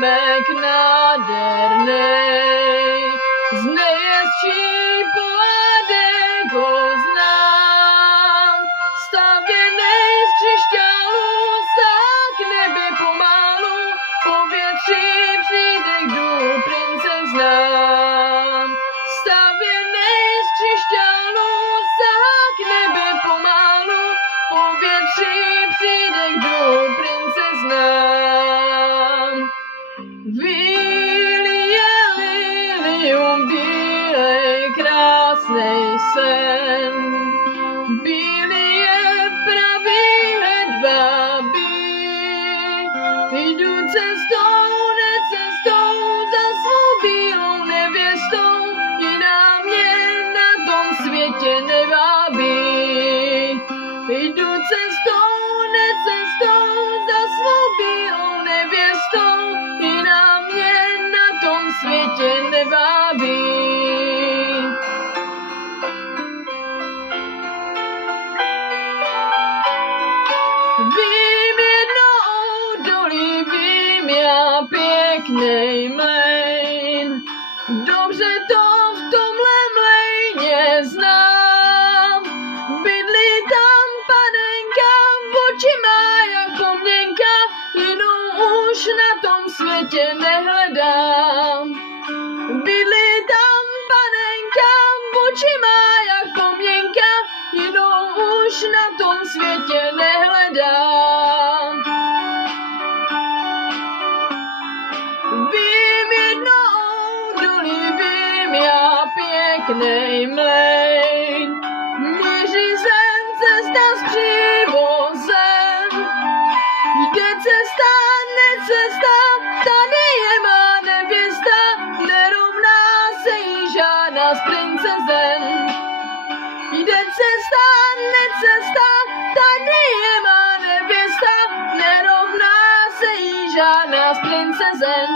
zámek nádhernej, z nejezčí pohádek ho znám. Stavěnej z křišťálu sa k nebi pomalu, po větří přijde k důl princeznám. Stavěnej z křišťálu sa k nebi pomalu, po větří přijde k důl princeznám. Vylije lilium bílej, krásnej sen. Bílý je pravý hedvábí, jdu cestou, necestou za svou bílou nevěstou, jiná mě na tom světě nevábí. Jdu cestou, necestou za svou bílou nevěstou, jiná mě na tom světě nevábí. Vím jednou dolí, vím já pěknej mlejn, dobře to v tomhle mlejně znám. Bydlí tam panenka, oči má jak pomněnka, jinou už na tom světě nehledám. Bydlí tam panenka, oči má jak pomněnka, jinou už na tom světě nehledám. Vím jednou dolí, vím já pěknej mlejn, míří sem cesta s přívozem. Jde cesta, necesta, tady je má nevěsta, nerovná se jí žádná z princezem. Jde cesta, necesta, tady je má nevěsta, nerovná se jí žádná z princezem.